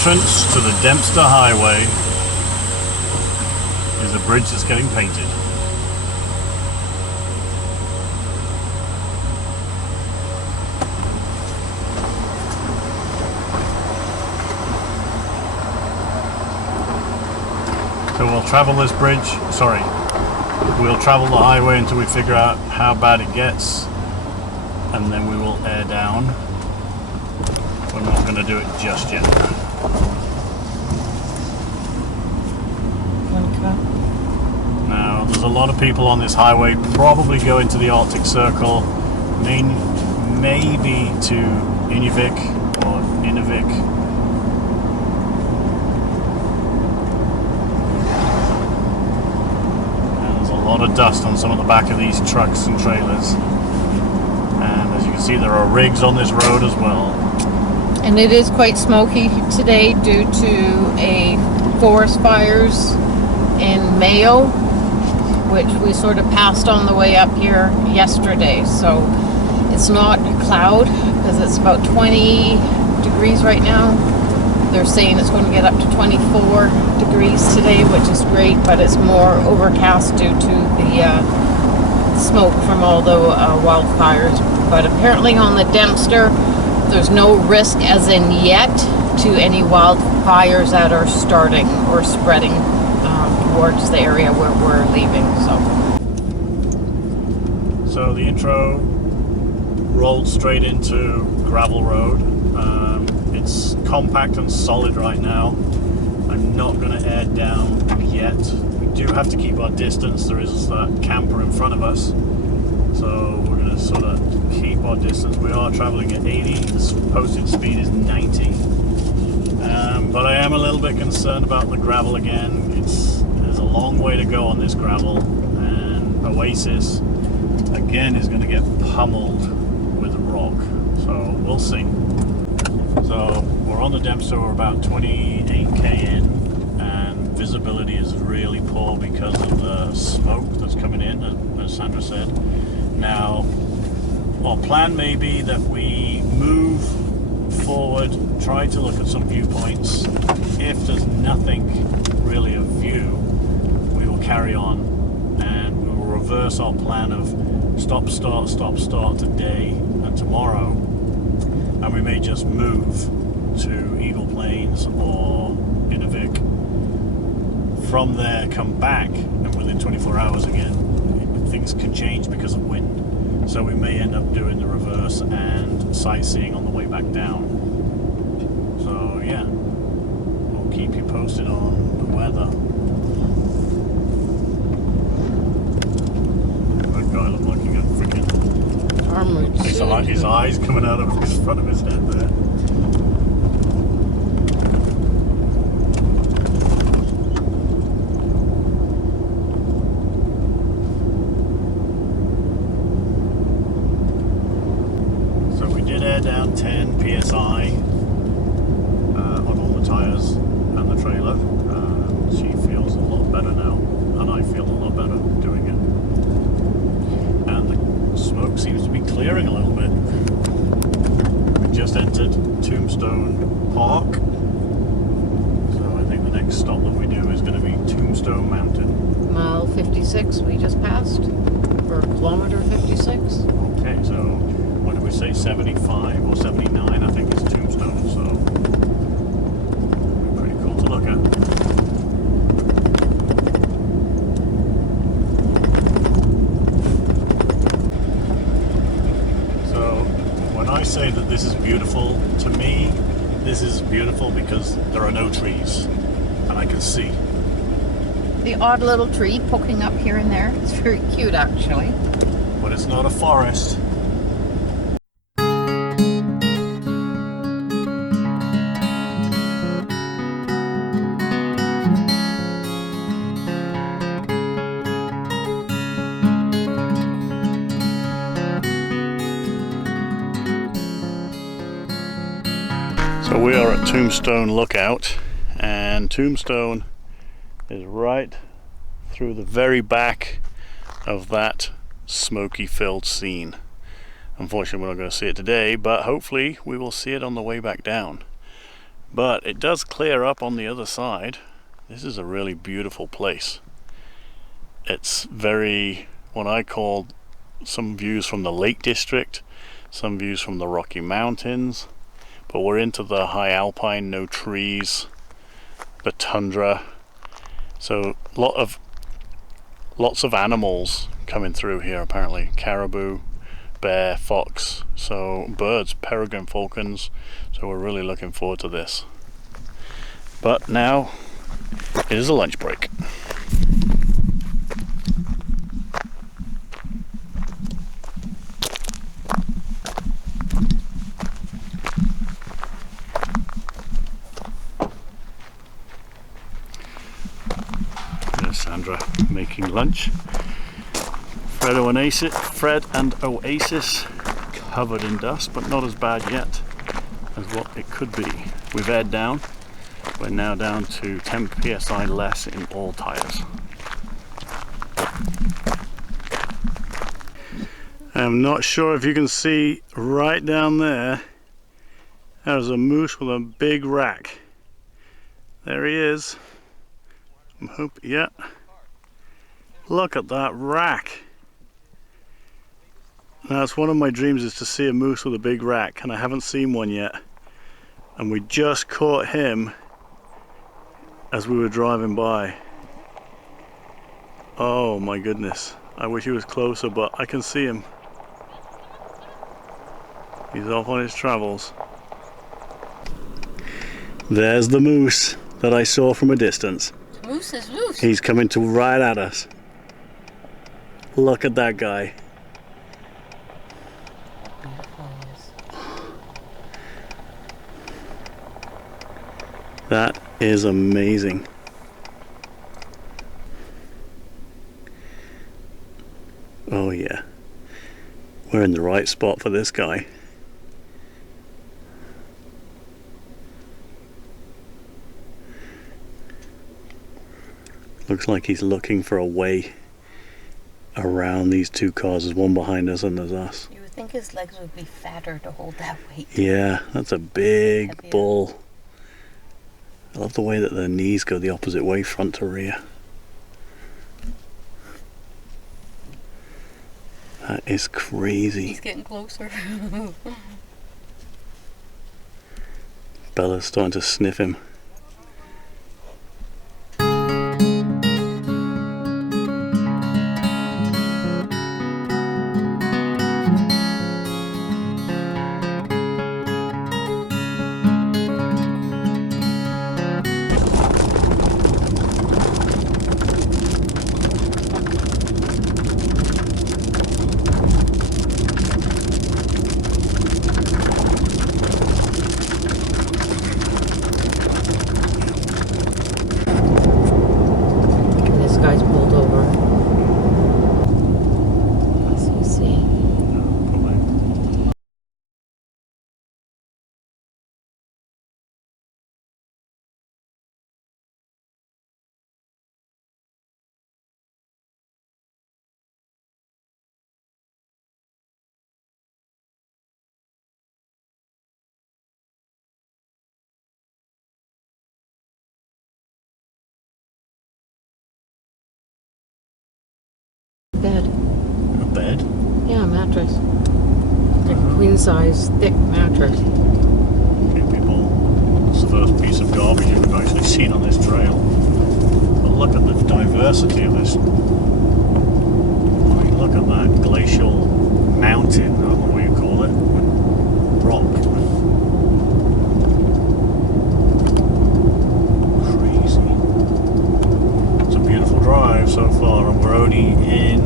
entrance to the Dempster Highway is a bridge that's getting painted. So we'll travel this bridge, we'll travel the highway until we figure out how bad it gets, and then we will air down. We're not going to do it just yet. Now, there's a lot of people on this highway, probably going to the Arctic Circle, maybe to Inuvik or Inuvik. A lot of dust on some of the back of these trucks and trailers, and as you can see, there are rigs on this road as well. And it is quite smoky today due to a forest fires in Mayo, which we sort of passed on the way up here yesterday. So it's not a cloud because it's about 20 degrees right now. They're saying it's going to get up to 24 degrees today, which is great, but it's more overcast due to the smoke from all the wildfires. But apparently on the Dempster, there's no risk as in yet to any wildfires that are starting or spreading towards the area where we're leaving. So the intro rolled straight into gravel road. It's compact and solid right now. I'm not going to air down yet. We do have to keep our distance. There is that camper in front of us, so we're going to sort of keep our distance. We are traveling at 80. The posted speed is 90. But I am a little bit concerned about the gravel again. There's a long way to go on this gravel, and Oasis again is going to get pummeled with rock. So we'll see. So we're on the Dempster, we're about 28k in, and visibility is really poor because of the smoke that's coming in, as Sandra said. Now, our plan may be that we move forward, try to look at some viewpoints. If there's nothing really of view, we will carry on, and we will reverse our plan of stop, start today and tomorrow. And we may just move to Eagle Plains or Inuvik. From there, come back, and within 24 hours again, things can change because of wind. So we may end up doing the reverse and sightseeing on the way back down. So yeah, we'll keep you posted on the weather. That guy looked like he got freaking... It's like his eyes coming out of the front of his head there. So we did air down 10 psi on all the tires and the trailer. She feels a lot better now, and I feel a lot better doing it. And the smoke seems to be clearing a little bit. We just entered Tombstone Park, so I think the next stop that we do is going to be Tombstone Mountain. Mile 56 we just passed, or kilometer 56. Okay, so what did we say, 75 or 79? I think it's Tombstone, so it'll be pretty cool to look at. I say that this is beautiful. To me, this is beautiful because there are no trees and I can see. The odd little tree poking up here and there. It's very cute, actually. But it's not a forest. So we are at Tombstone Lookout, and Tombstone is right through the very back of that smoky filled scene. Unfortunately we're not going to see it today, but hopefully we will see it on the way back down. But it does clear up on the other side. This is a really beautiful place. It's very, what I call, some views from the Lake District, some views from the Rocky Mountains, but we're into the high alpine, no trees, the tundra. So lots of animals coming through here apparently. Caribou, bear, fox, so birds, peregrine falcons. So we're really looking forward to this. But now it is a lunch break. There's Sandra making lunch. Fred and Oasis covered in dust, but not as bad yet as what it could be. We've aired down. We're now down to 10 psi less in all tires. I'm not sure if you can see right down there. There's a moose with a big rack. There he is. Yeah. Look at that rack. Now it's one of my dreams is to see a moose with a big rack, and I haven't seen one yet. And we just caught him as we were driving by. Oh my goodness. I wish he was closer, but I can see him. He's off on his travels. There's the moose that I saw from a distance. Moose is loose. He's coming to right at us. Look at that guy. That is amazing. Oh yeah, we're in the right spot for this guy. Looks like he's looking for a way around these two cars. There's one behind us and there's us. You would think his legs would be fatter to hold that weight. Yeah, that's a big bull. I love the way that their knees go the opposite way, front to rear. That is crazy. He's getting closer. Bella's starting to sniff him. Bed. A bed? Yeah, a mattress. A queen size, thick mattress. Okay, people, it's the first piece of garbage we've actually seen on this trail. But look at the diversity of this. I mean, look at that glacial mountain, I don't know what you call it. Rock. Crazy. It's a beautiful drive so far, and we're only in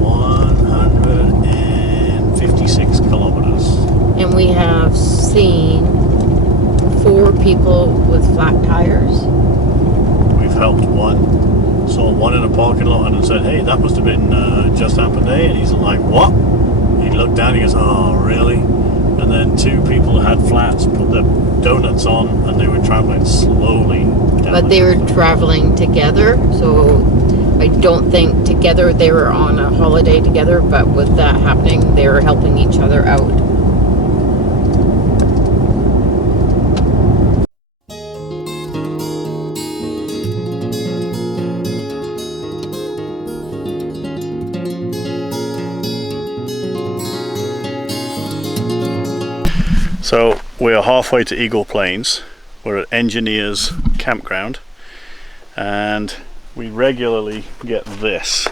156 kilometers. And we have seen 4 people with flat tires. We've helped one. Saw one in a parking lot and said, hey, that must have been just happened today. And he's like, what? He looked down and he goes, oh, really? And then 2 people had flats, put their donuts on, and they were traveling slowly down. But they were traveling together, so I don't think together they were on a holiday together, but with that happening, they were helping each other out. So we are halfway to Eagle Plains. We're at Engineers Campground, and we regularly get this.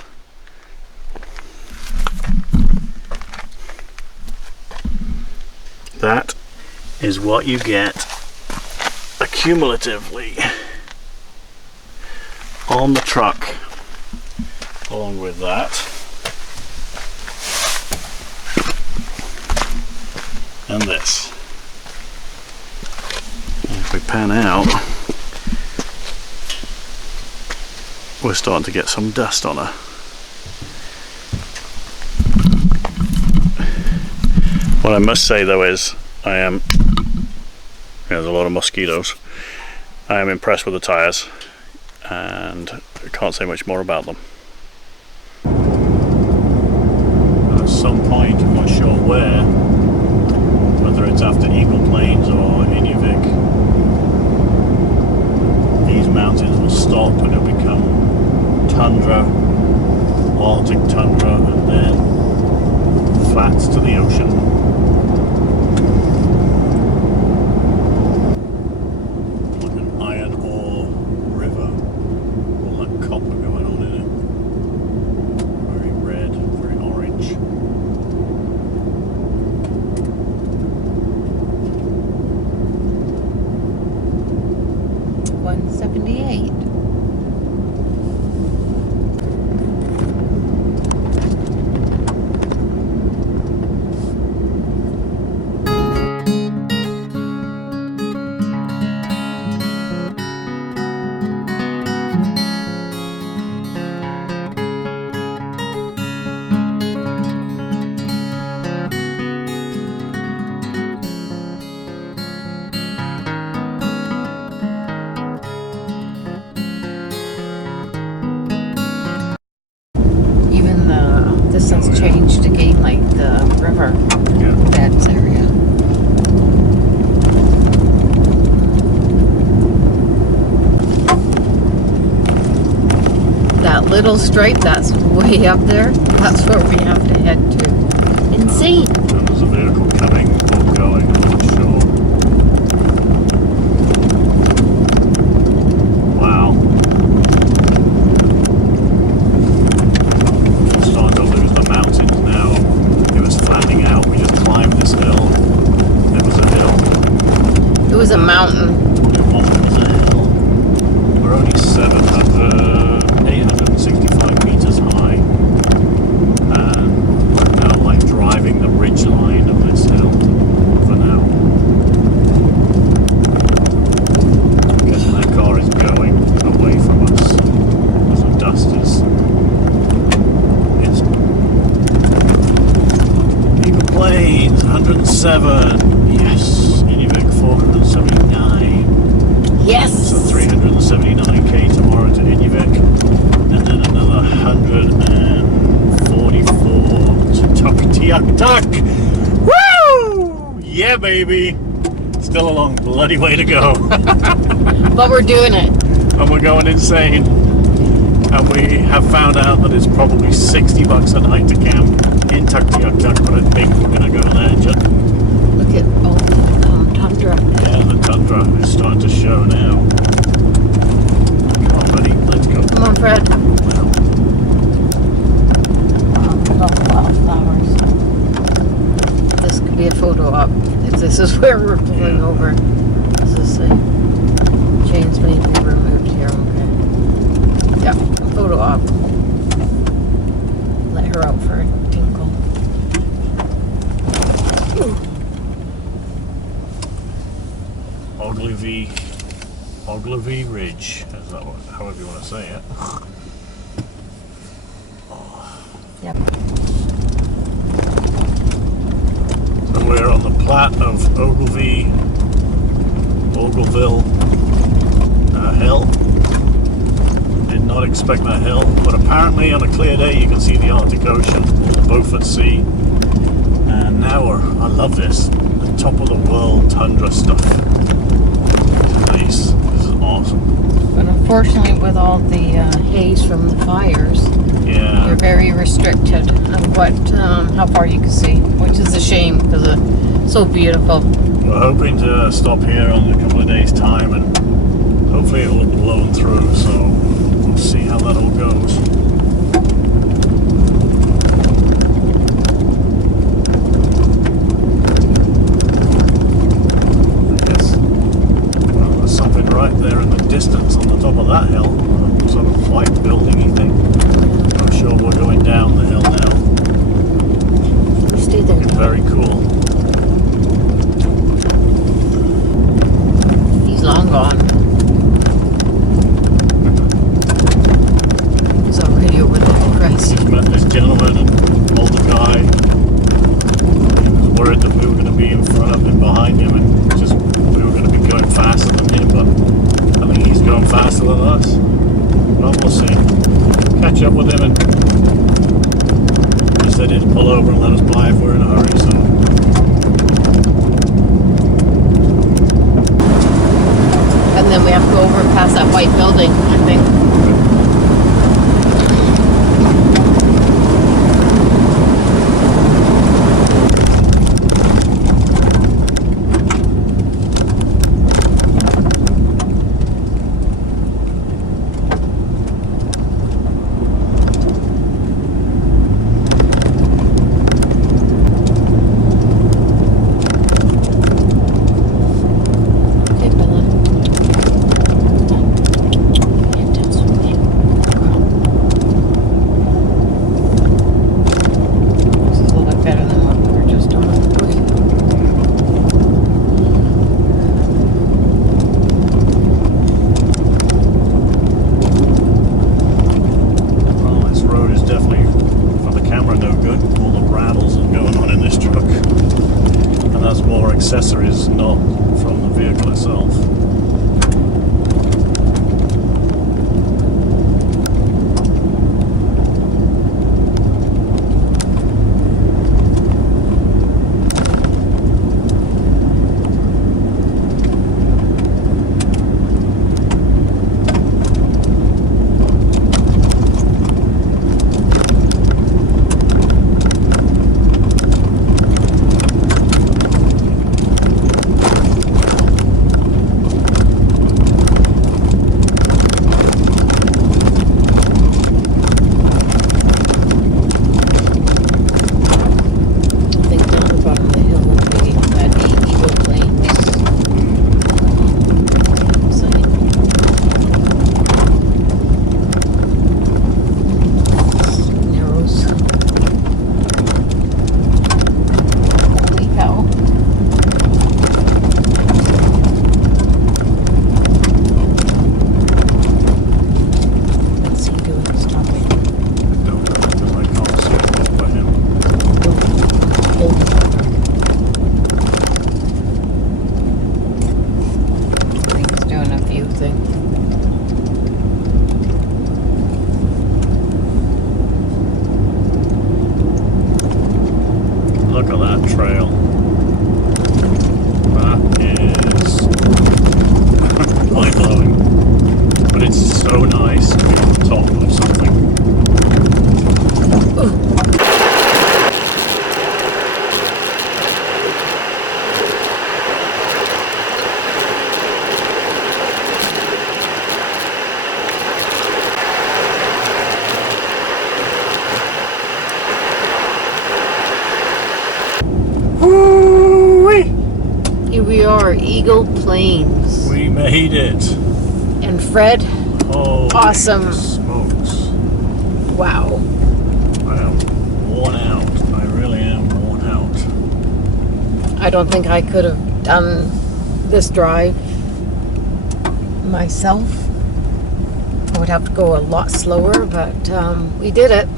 That is what you get accumulatively on the truck. Along with that, and this. If we pan out, we're starting to get some dust on her. What I must say though is, there's a lot of mosquitoes. I am impressed with the tyres, and I can't say much more about them. At some point, I'm not sure where, whether it's after Eagle Plains or Inuvik, these mountains will stop and it'll become tundra, Arctic tundra, and then flats to the ocean. Like an iron ore river, all that copper going on in it. Very red, very orange. $178. This has changed again, like the river beds area. That little stripe that's way up there, that's where we have to head to. Insane! There's a vehicle coming or going, I'm not sure. Wow. It was a mountain. It was a hill. We're only 865 meters high, and we're now like driving the ridge line of this hill for now. I'm guessing that car is going away from us because the dust is. It's Eagle Plains 107. Yes. 479. Yes! So 379k tomorrow to Inuvik, and then another 144 to Tuktoyaktuk. Woo! Yeah, baby! Still a long bloody way to go. But we're doing it. And we're going insane. And we have found out that it's probably $60 a night to camp in Tuktoyaktuk, but I think we're going to go there. Look at all tundra. Yeah, the tundra is starting to show now. Come on, buddy, let's go. Come on, Fred. Wildflowers. This could be a photo op if this is where we're pulling over. What does this say? Chains may be removed here. Okay. Yeah, photo op. Let her out for a tinkle. Ogilvy Ridge, is that what, however you want to say it. Yep. So we're on the plat of Ogleville Hill. Did not expect that hill, but apparently on a clear day you can see the Arctic Ocean, the Beaufort Sea, and now I love this, the top of the world tundra stuff. Nice. This is awesome. But unfortunately, with all the haze from the fires, Yeah. You're very restricted on what, how far you can see, which is a shame because it's so beautiful. We're hoping to stop here in a couple of days' time, and hopefully it will have blown through, so we'll see how that all goes. I guess, well, there's something right there in the distance on the top of that hill, a sort of white building-y thing. I'm sure we're going down the hill now. We stay there. Very cool. He's long gone. He's already over the crest. Just met this gentleman, an older guy. He was worried that we were going to be in front of him, behind him, and just we were going to be going faster than him, but I think he's going faster than us. Well, we'll see. Catch up with him, and he said he'd pull over and let us by if we're in a hurry, so. And then we have to go over past that white building, I think. Accessories, not from the vehicle itself. Look at that trail. That is mind-blowing. But it's so nice to be on top of something. Here we are, Eagle Plains. We made it. And Fred, oh, awesome. Smokes. Wow. I am worn out. I really am worn out. I don't think I could have done this drive myself. I would have to go a lot slower, but we did it.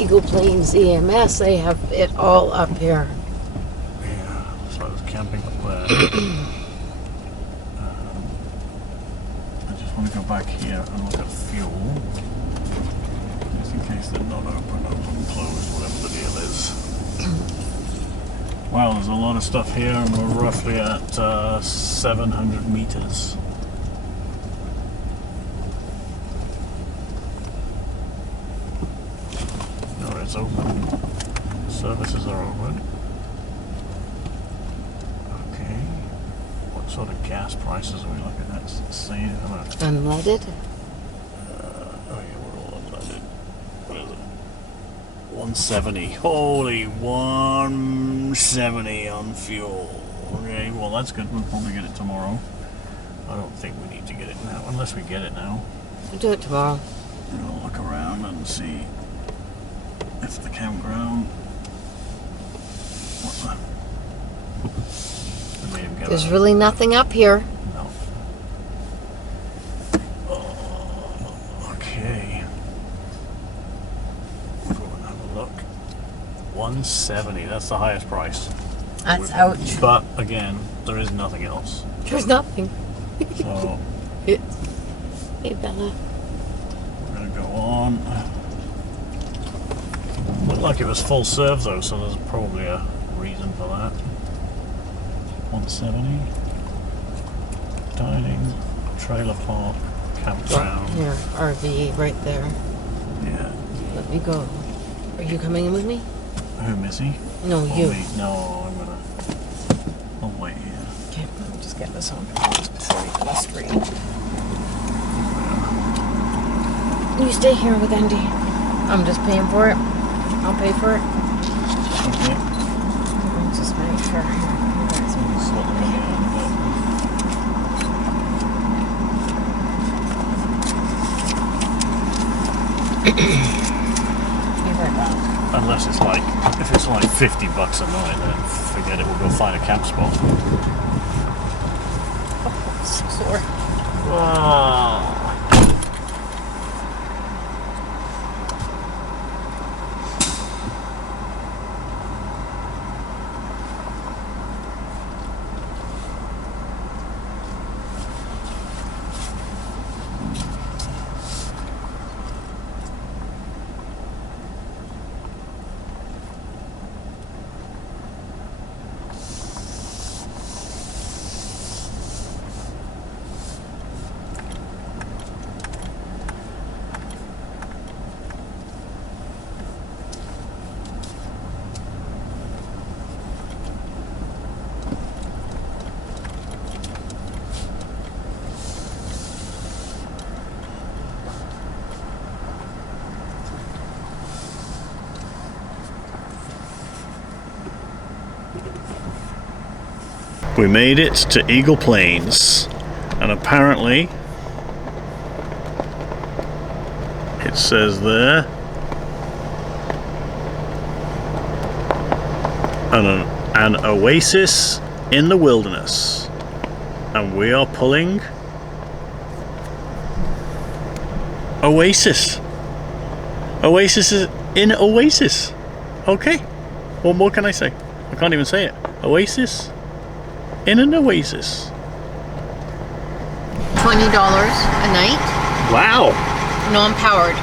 Eagle Plains EMS, they have it all up here. Yeah, so I was camping up there. I just want to go back here and look at fuel, just in case they're not open, closed, whatever the deal is. Wow, there's a lot of stuff here, and we're roughly at 700 meters. it's open. Services are open. Okay. What sort of gas prices are we looking at? It's insane, isn't it? Unleaded? Oh yeah, we're all unleaded. What is it? 170. Holy 170 on fuel. Okay, well that's good. We'll probably get it tomorrow. I don't think we need to get it now, unless we get it now. We'll do it tomorrow. We'll look around and see if the campground. What the? We may even get There's out. really nothing up here. No. Oh, okay. We'll go and have a look. 170. That's the highest price. That's ouch. But again, there is nothing else. There's nothing. So Hey, Bella. we're gonna go on. Looked like it was full serve though, so there's probably a reason for that. 170. Dining, trailer park, campground. Here, RV right there. Yeah. Let me go. Are you coming in with me? Who, Missy? No, Or you. me? No, I'll wait here. Okay, I'll just get this on before we go straight. You stay here with Andy. I'm just paying for it. I'll pay for it. Okay. I'll just make sure. Slot the money in, unless it's like, if it's like $50 a night, then forget it, we'll go find a camp spot. So sore. Wow. We made it to Eagle Plains, and apparently it says there an oasis in the wilderness, and we are pulling Oasis. Oasis is in Oasis. Okay, what more can I say? I can't even say it. Oasis in an oasis. $20 a night. Wow, Non-powered.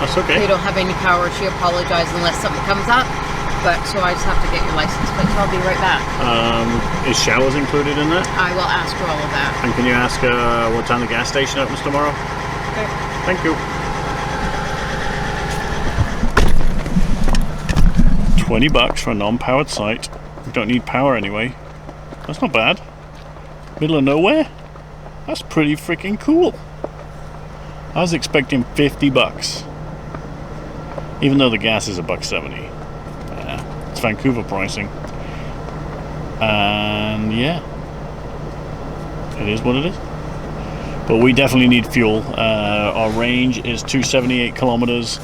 that's They okay. don't have any power. She apologized unless something comes up. But so I just have to get your license plate. So I'll be right back. Is showers included in that? I will ask her all of that. And can you ask what time the gas station opens tomorrow? Okay. Thank you. 20 bucks for a non-powered site. We don't need power anyway. That's not bad. Middle of nowhere? That's pretty freaking cool. I was expecting 50 bucks. Even though the gas is $1.70. Yeah, it's Vancouver pricing. And yeah, it is what it is. But we definitely need fuel. Our range is 278 kilometers.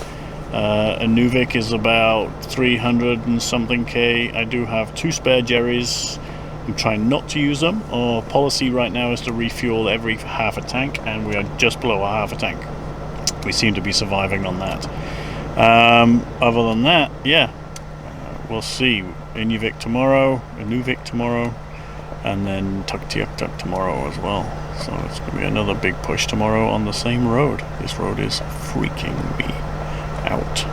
Inuvik is about 300 and something K. I do have 2 spare Jerry's. I'm trying not to use them. Our policy right now is to refuel every half a tank, and we are just below a half a tank. We seem to be surviving on that. Other than that, yeah, we'll see. Inuvik tomorrow, and then Tuktoyaktuk tomorrow as well. So it's going to be another big push tomorrow on the same road. This road is freaking me out.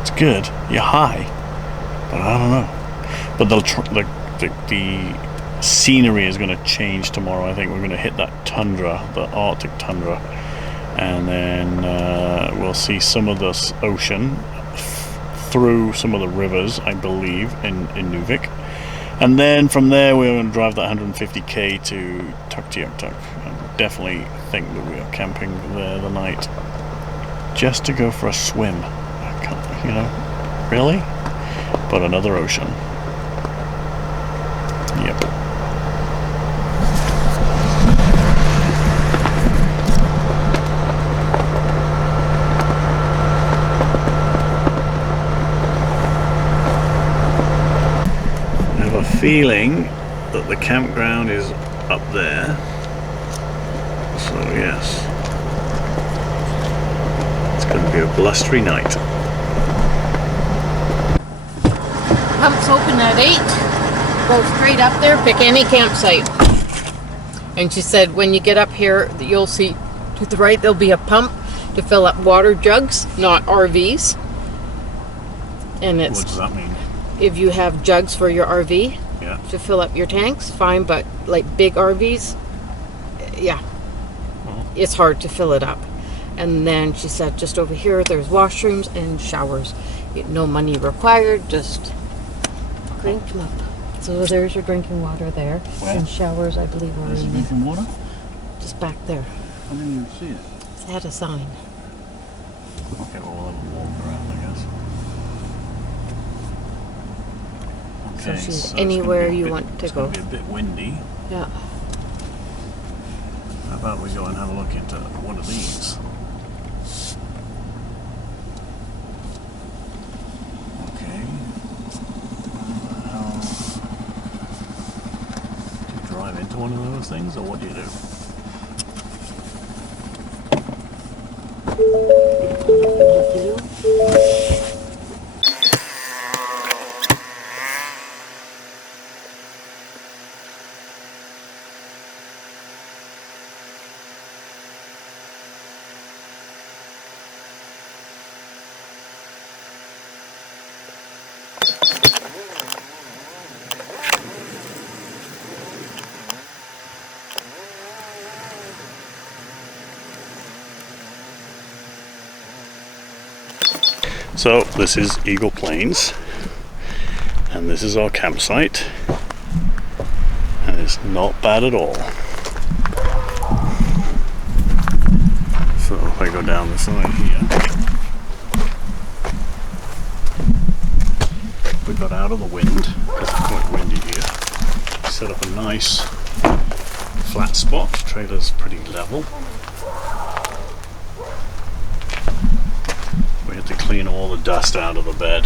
It's good. You're high, but I don't know. But the scenery is going to change tomorrow. I think we're going to hit that tundra, the Arctic tundra, and then we'll see some of this ocean through some of the rivers, I believe, in Nuvik. And then from there we're going to drive that 150k to Tuktoyaktuk. I definitely think that we are camping there the night just to go for a swim. I can't, you know, really? But another ocean. Yep. Feeling that the campground is up there, so yes, it's going to be a blustery night. Pump's open at 8. Go straight up there, pick any campsite. And she said when you get up here, you'll see to the right there'll be a pump to fill up water jugs, not RVs. And it's, What does that mean? If you have jugs for your RV, Yeah. to fill up your tanks, fine, but like big RVs, yeah, it's hard to fill it up. And then she said just over here there's washrooms and showers. No money required, just drink them up. So there's your drinking water there. Where? And showers, I believe, are There's in drinking water? just back there. I didn't even see it. It had a sign. Okay, well, we'll have a walk around, I guess. So Okay, she's it's gonna anywhere be a you bit- want to it's gonna go. be a bit windy. Yeah. How about we go and have a look into one of these? Okay. Do you drive into one of those things, or what do you do? So this is Eagle Plains, and this is our campsite, and it's not bad at all. So if I go down the side here, we got out of the wind because it's quite windy here. Set up a nice flat spot. Trailer's pretty level. We had to clean all the dust out of the bed.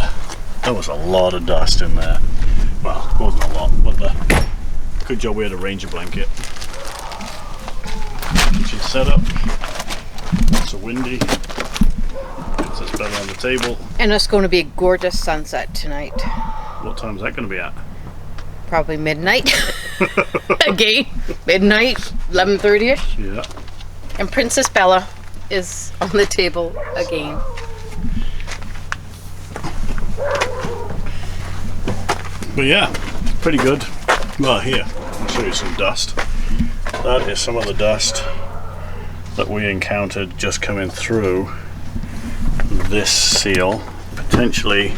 There was a lot of dust in there. Well, it wasn't a lot, but good job we had a Ranger blanket. Kitchen setup. It's windy. Gets us better on the table. And it's going to be a gorgeous sunset tonight. What time is that going to be at? Probably midnight. Again, midnight, 11:30ish. Yeah. And Princess Bella is on the table again. But yeah, pretty good. Well, here, I'll show you some dust. That is some of the dust that we encountered just coming through this seal, potentially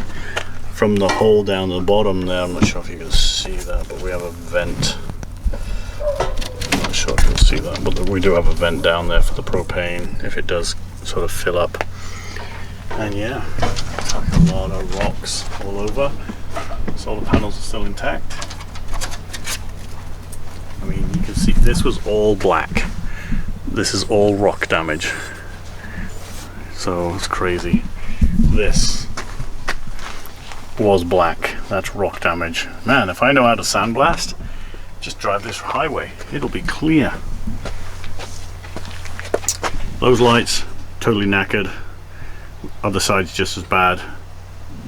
from the hole down the bottom there. I'm not sure if you can see that, but we have a vent. I'm not sure if you can see that, but we do have a vent down there for the propane if it does sort of fill up. And yeah, it's like a lot of rocks all over. Solar panels are still intact. I mean, you can see this was all black. This is all rock damage. So it's crazy. This was black. That's rock damage. Man, if I know how to sandblast, just drive this highway. It'll be clear. Those lights, totally knackered. Other side's just as bad.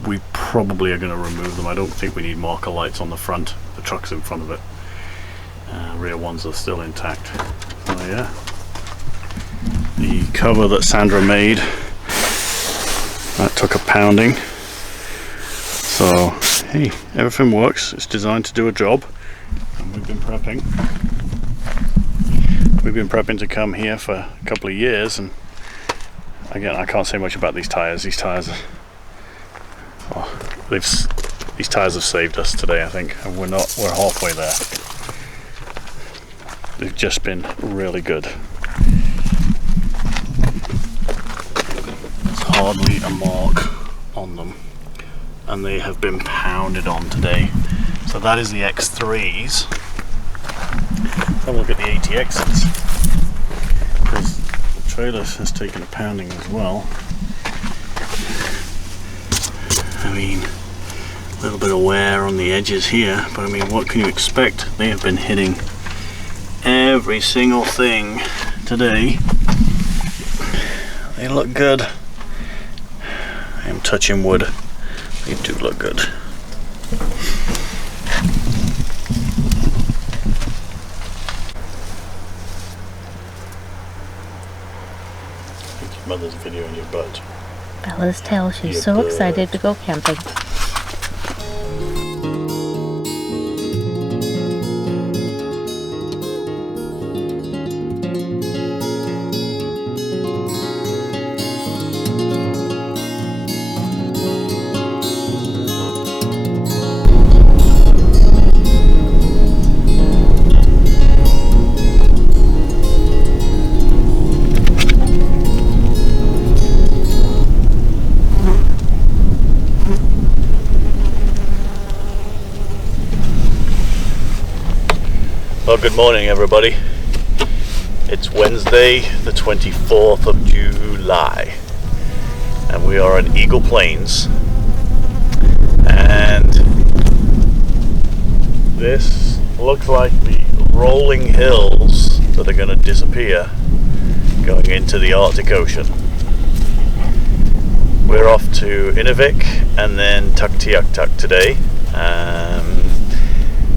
We probably are going to remove them. I don't think we need marker lights on the front. The truck's in front of it. Rear ones are still intact. So yeah. The cover that Sandra made, that took a pounding. So hey, everything works. It's designed to do a job. And we've been prepping. We've been prepping to come here for a couple of years, and again, I can't say much about these tires. These tires are these tires have saved us today, I think, and we're halfway there. They've just been really good. There's hardly a mark on them, and they have been pounded on today. So that is the X3s. Have a look at the ATXs, because the trailer has taken a pounding as well. I mean, a little bit of wear on the edges here, but I mean, what can you expect? They have been hitting every single thing today. They look good. I am touching wood. They do look good. Your mother's video in your butt. Bella's tell she's so excited to go camping. Well, good morning everybody. It's Wednesday the 24th of July and we are in Eagle Plains, and this looks like the rolling hills that are going to disappear going into the Arctic Ocean. We're off to Inuvik and then Tuktoyaktuk today.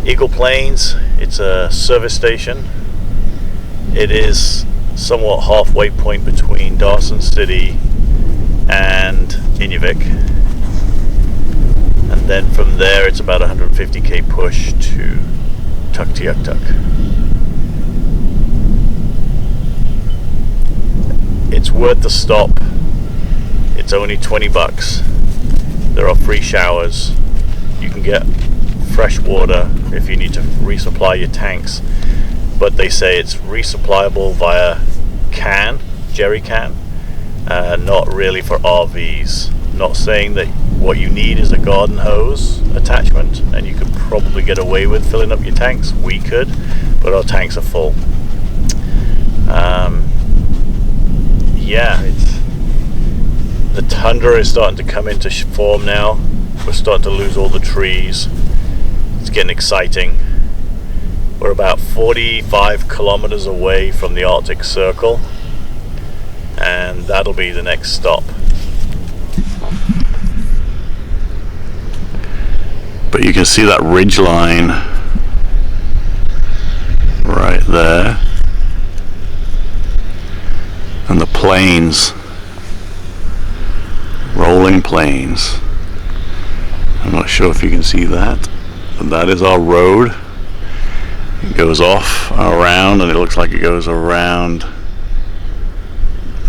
Eagle Plains, it's a service station. It is somewhat halfway point between Dawson City and Inuvik, and then from there it's about 150k push to Tuktoyaktuk. It's worth the stop. It's only $20. There are free showers. You can get fresh water if you need to resupply your tanks, but they say it's resupplyable via jerry can, not really for RVs. Not saying that what you need is a garden hose attachment, and you could probably get away with filling up your tanks. We could, but our tanks are full. Yeah, the tundra is starting to come into form now. We're starting to lose all the trees. It's getting exciting. We're about 45 kilometers away from the Arctic Circle, and that'll be the next stop. But you can see that ridge line right there, and the plains, rolling plains. I'm not sure if you can see that. That is our road. It goes off around, and it looks like it goes around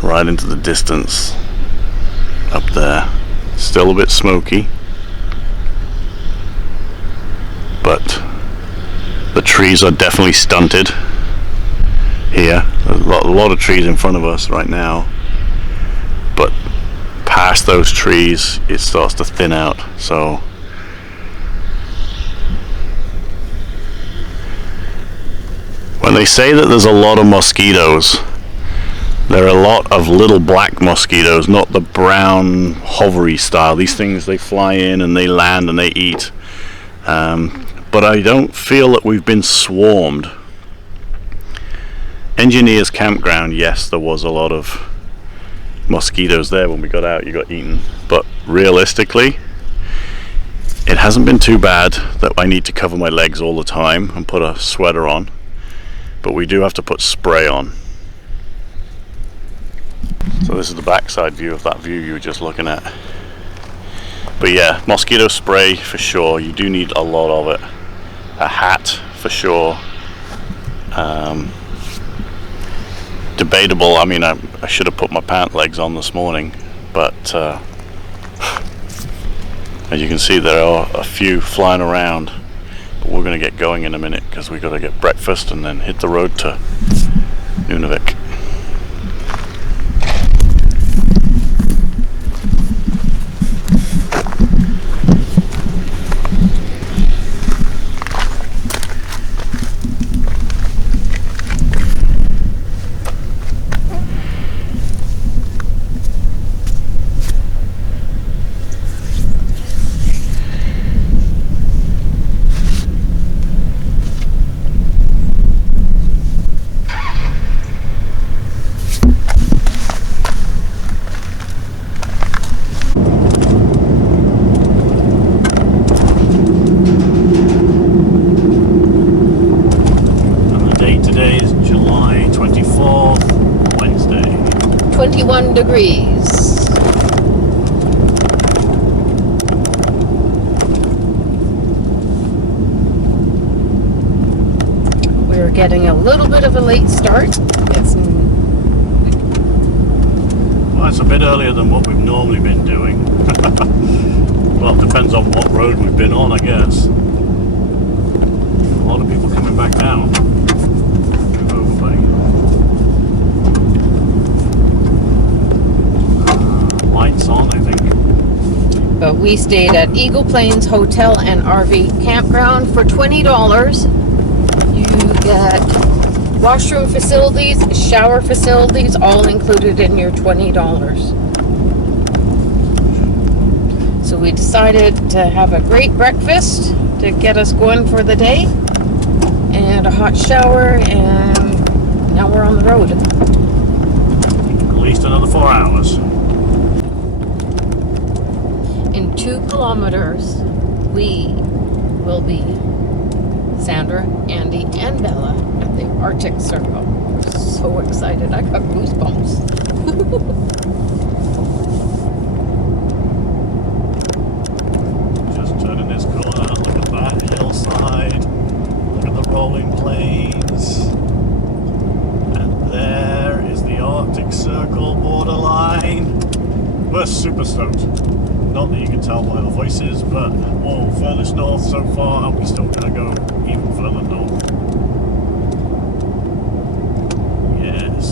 right into the distance up there. Still a bit smoky, but the trees are definitely stunted here. There's a lot of trees in front of us right now, but past those trees it starts to thin out. So when they say that there's a lot of mosquitoes, there are a lot of little black mosquitoes, not the brown hovery style. These things, they fly in and they land and they eat, but I don't feel that we've been swarmed. Engineers Campground, yes, there was a lot of mosquitoes there. When we got out, you got eaten, but realistically it hasn't been too bad that I need to cover my legs all the time and put a sweater on, but we do have to put spray on. So this is the backside view of that view you were just looking at. But yeah, mosquito spray for sure. You do need a lot of it. A hat for sure. Debatable. I mean, I should have put my pant legs on this morning, but As you can see, there are a few flying around, but we're going to get going in a minute because we've got to get breakfast and then hit the road to Nunavik. Today is July 24th, Wednesday. 21 degrees. We're getting a little bit of a late start. Well, it's a bit earlier than what we've normally been doing. Well, it depends on what road we've been on, I guess. A lot of people coming back down. Lights on, I think. But we stayed at Eagle Plains Hotel and RV Campground for $20. You get washroom facilities, shower facilities, all included in your $20. So we decided to have a great breakfast to get us going for the day, and a hot shower, and now we're on the road. At least another 4 hours. In 2 kilometers, we will be Sandra, Andy, and Bella at the Arctic Circle. We're so excited. I got goosebumps. Just turning this corner, look at that hillside, look at the rolling plains, and there is the Arctic Circle borderline. We're super stoked. Not that you can tell by the voices, but furthest north so far, and we're still going to go even further north. Yes.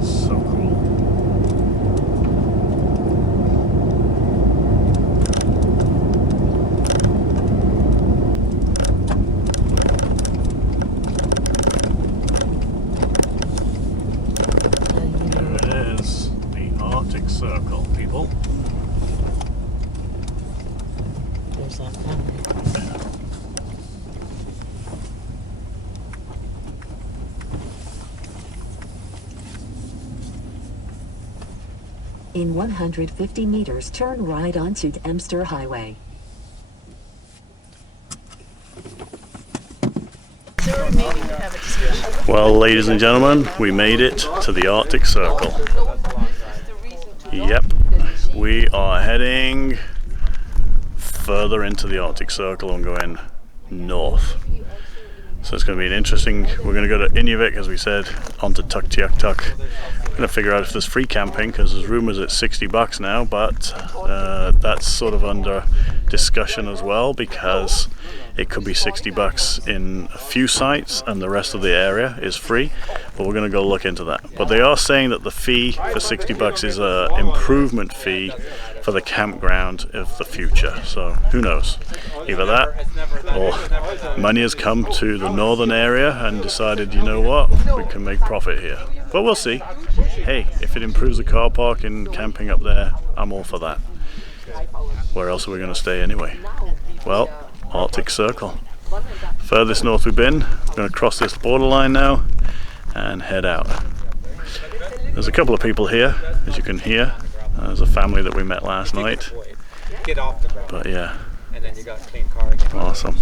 So cool. There it is, the Arctic Circle, people. There's that one. In 150 meters, turn right onto the Emster Highway. Well, ladies and gentlemen, we made it to the Arctic Circle. Yep, we are heading further into the Arctic Circle and going north. So it's going to be an interesting, we're going to go to Inuvik, as we said, onto Tuktoyaktuk. We're going to figure out if there's free camping, because there's rumours it's $60 now, but that's sort of under discussion as well, because it could be $60 in a few sites and the rest of the area is free. But we're going to go look into that. But they are saying that the fee for $60 is an improvement fee for the campground of the future. So who knows? Either that, or money has come to the northern area and decided, you know what, we can make profit here. But we'll see. Hey, if it improves the car park and camping up there, I'm all for that. Where else are we going to stay anyway? Well, Arctic Circle. Furthest north we've been. We're going to cross this borderline now and head out. There's a couple of people here, as you can hear. There's a family that we met last night. But yeah, awesome.